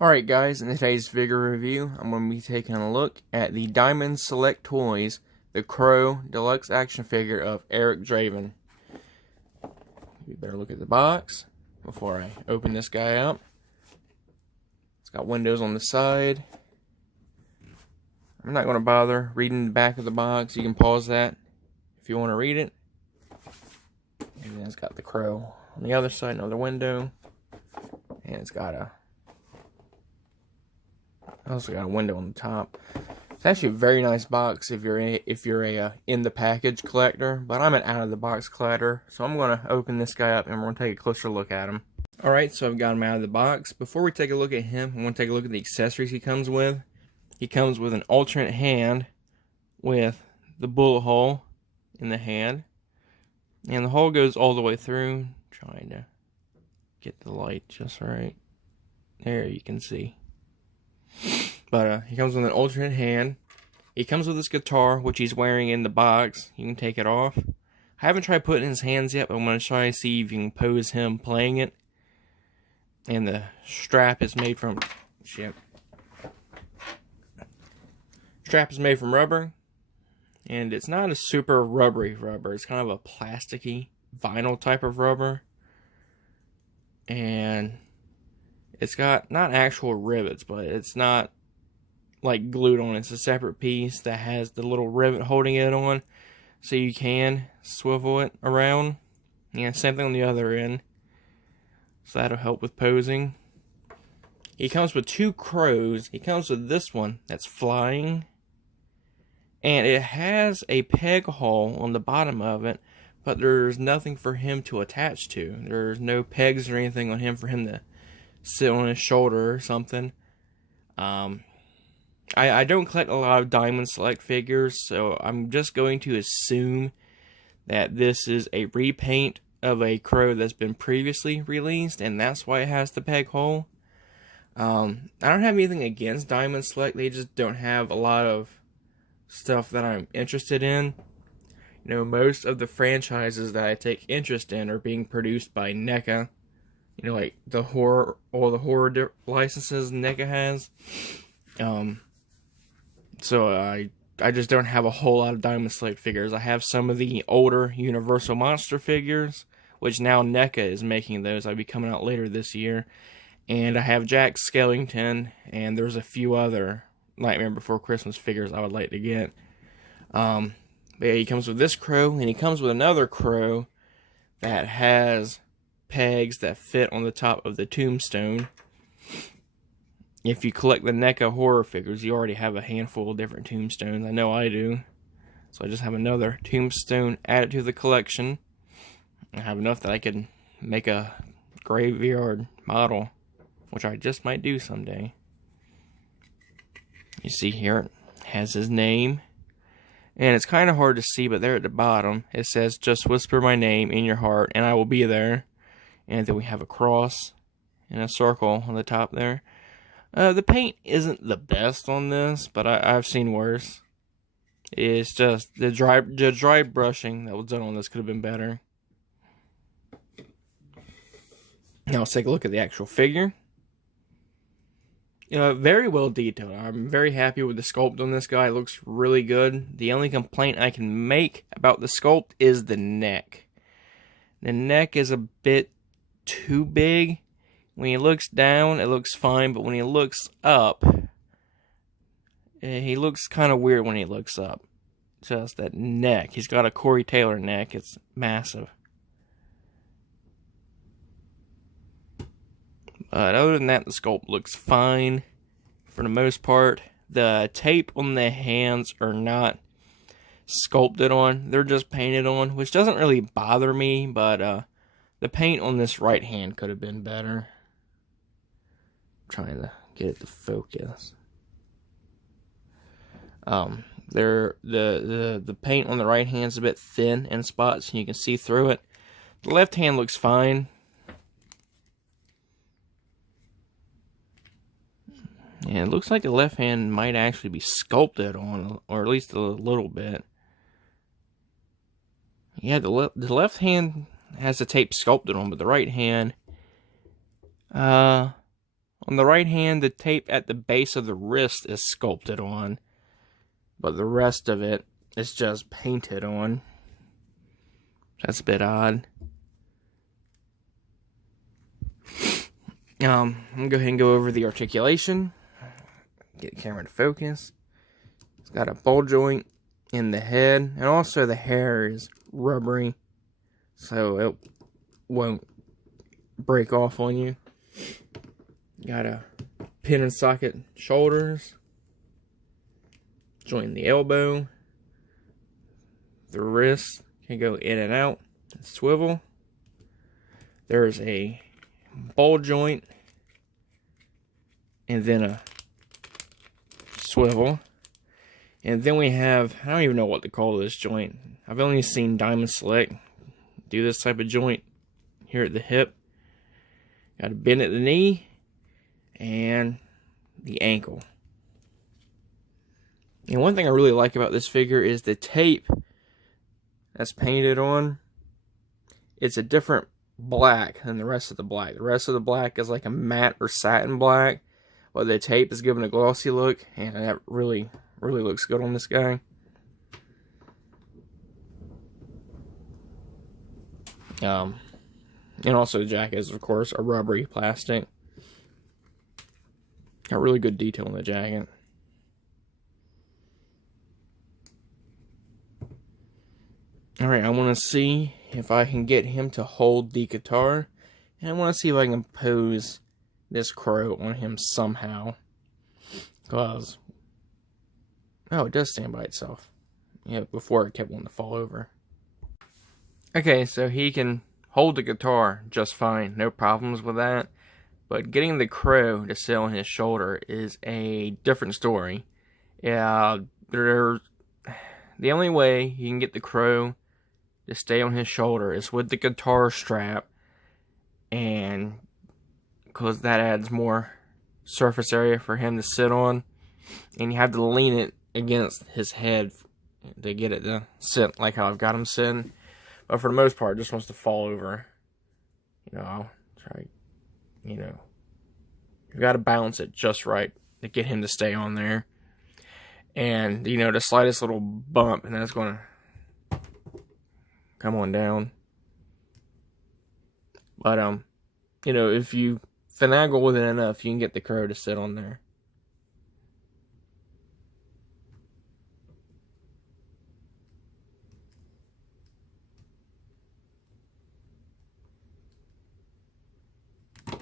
Alright guys, in today's figure review, I'm going to be taking a look at the Diamond Select Toys, the Crow Deluxe Action Figure of Eric Draven. We better look at the box before I open this guy up. It's got windows on the side. I'm not going to bother reading the back of the box. You can pause that if you want to read it. And then it's got the crow on the other side, another window. And it's got a also got a window on the top. It's actually a very nice box if you're a in the package collector, but I'm an out of the box collector, so I'm going to open this guy up and we're going to take a closer look at him. Alright, so I've got him out of the box. Before we take a look at him, I want to take a look at the accessories he comes with. He comes with an alternate hand with the bullet hole in the hand, and the hole goes all the way through. Trying to get the light just right. There you can see. But he comes with an alternate hand. He comes with this guitar, which he's wearing in the box. You can take it off. I haven't tried putting it in his hands yet, but I'm going to try to see if you can pose him playing it. And the strap is made from... Strap is made from rubber. And it's not a super rubbery rubber. It's kind of a plasticky vinyl type of rubber. And it's got not actual rivets, but it's not like glued on. It's a separate piece that has the little rivet holding it on, so you can swivel it around. And same thing on the other end, so that'll help with posing. He comes with two crows. He comes with this one that's flying, and it has a peg hole on the bottom of it, but there's nothing for him to attach to. There's no pegs or anything on him for him to sit on his shoulder or something. I don't collect a lot of Diamond Select figures, so I'm just going to assume that this is a repaint of a crow that's been previously released, and that's why it has the peg hole. I don't have anything against Diamond Select. They just don't have a lot of stuff that I'm interested in. You know, most of the franchises that I take interest in are being produced by NECA. You know, like all the horror licenses NECA has. So I just don't have a whole lot of Diamond Select figures. I have some of the older Universal Monster figures, which now NECA is making those. I'll be coming out later this year. And I have Jack Skellington, and there's a few other Nightmare Before Christmas figures I would like to get. But yeah, he comes with this crow, and he comes with another crow that has pegs that fit on the top of the tombstone. If you collect the NECA horror figures, you already have a handful of different tombstones. I know I do. So I just have another tombstone added to the collection. I have enough that I could make a graveyard model, which I just might do someday. You see here, it has his name. And it's kind of hard to see, but there at the bottom, it says, "Just whisper my name in your heart, and I will be there." And then we have a cross and a circle on the top there. The paint isn't the best on this, but I've seen worse. It's just the dry brushing that was done on this could have been better. Now let's take a look at the actual figure. Very well detailed. I'm very happy with the sculpt on this guy. It looks really good. The only complaint I can make about the sculpt is the neck. The neck is a bit too big. When he looks down, it looks fine, but when he looks up, he looks kind of weird when he looks up. Just that neck. He's got a Corey Taylor neck. It's massive. But other than that, the sculpt looks fine for the most part. The tape on the hands are not sculpted on. They're just painted on, which doesn't really bother me, but the paint on this right hand could have been better. Trying to get it to focus. The paint on the right hand is a bit thin in spots, and you can see through it. The left hand looks fine. And it looks like the left hand might actually be sculpted on, or at least a little bit. Yeah, the left hand has the tape sculpted on, but the right hand, On the right hand, the tape at the base of the wrist is sculpted on, but the rest of it is just painted on. That's a bit odd. I'm gonna go ahead and go over the articulation. Get the camera to focus. It's got a ball joint in the head, and also the hair is rubbery, so it won't break off on you. Got a pin and socket shoulders, joint in the elbow. The wrist can go in and out and swivel. There's a ball joint and then a swivel. And then we have, I don't even know what to call this joint. I've only seen Diamond Select do this type of joint here at the hip. Got a bend at the knee and the ankle. And one thing I really like about this figure is the tape that's painted on. It's a different black than the rest of the black. The rest of the black is like a matte or satin black, but the tape is given a glossy look, and that really looks good on this guy. And also the jacket is, of course, a rubbery plastic. Got really good detail in the jacket. Alright, I want to see if I can get him to hold the guitar. And I want to see if I can pose this crow on him somehow. Because, oh, it does stand by itself. Yeah, before it kept wanting to fall over. Okay, so he can hold the guitar just fine. No problems with that. But getting the crow to sit on his shoulder is a different story. Yeah, the only way you can get the crow to stay on his shoulder is with the guitar strap, and because that adds more surface area for him to sit on, and you have to lean it against his head to get it to sit like how I've got him sitting. But for the most part, it just wants to fall over. You know, I'll try, you know, you got to balance it just right to get him to stay on there. And, you know, the slightest little bump, and that's going to come on down. But, you know, if you finagle with it enough, you can get the crow to sit on there.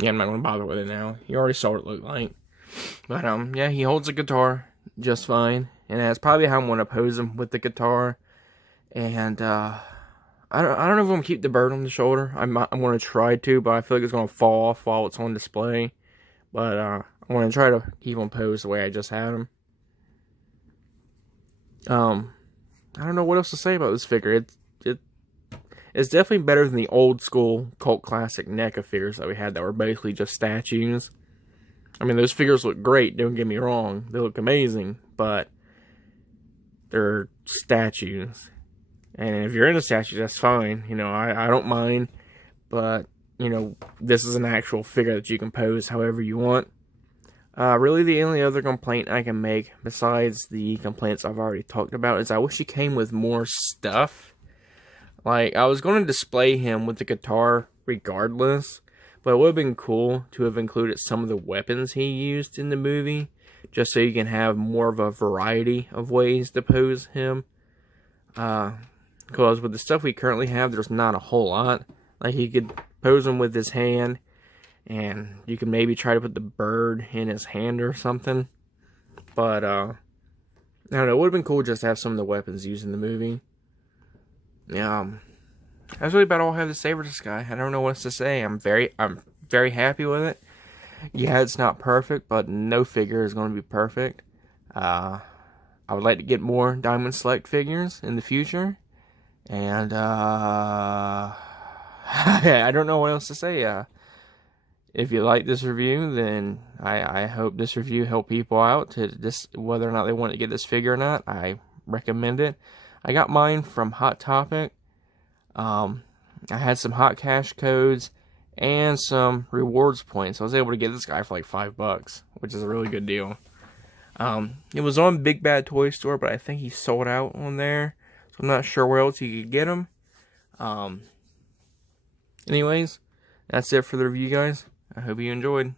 Yeah, I'm not going to bother with it now. You already saw what it looked like. But, yeah, he holds the guitar just fine. And that's probably how I'm going to pose him with the guitar. And, I don't know if I'm going to keep the bird on the shoulder. I'm going to try to, but I feel like it's going to fall off while it's on display. But, I'm going to try to keep him posed the way I just had him. I don't know what else to say about this figure. It's definitely better than the old school cult classic NECA figures that we had that were basically just statues. I mean, those figures look great, don't get me wrong. They look amazing, but they're statues. And if you're into statues, that's fine. You know, I don't mind. But, you know, this is an actual figure that you can pose however you want. Really, the only other complaint I can make, besides the complaints I've already talked about, is I wish he came with more stuff. Like, I was going to display him with the guitar regardless, but it would have been cool to have included some of the weapons he used in the movie, just so you can have more of a variety of ways to pose him. Because with the stuff we currently have, there's not a whole lot. Like, you could pose him with his hand, and you could maybe try to put the bird in his hand or something. But, I don't know, it would have been cool just to have some of the weapons used in the movie. Yeah, that's really about all I have to say for this guy. I don't know what else to say. I'm very happy with it. Yeah, it's not perfect, but no figure is going to be perfect. I would like to get more Diamond Select figures in the future. And, I don't know what else to say. If you like this review, then I hope this review helped people out to whether or not they want to get this figure or not. I recommend it. I got mine from Hot Topic. I had some hot cash codes, and some rewards points. I was able to get this guy for like $5, which is a really good deal. It was on Big Bad Toy Store, but I think he sold out on there, so I'm not sure where else you could get him. Anyways, that's it for the review, guys. I hope you enjoyed.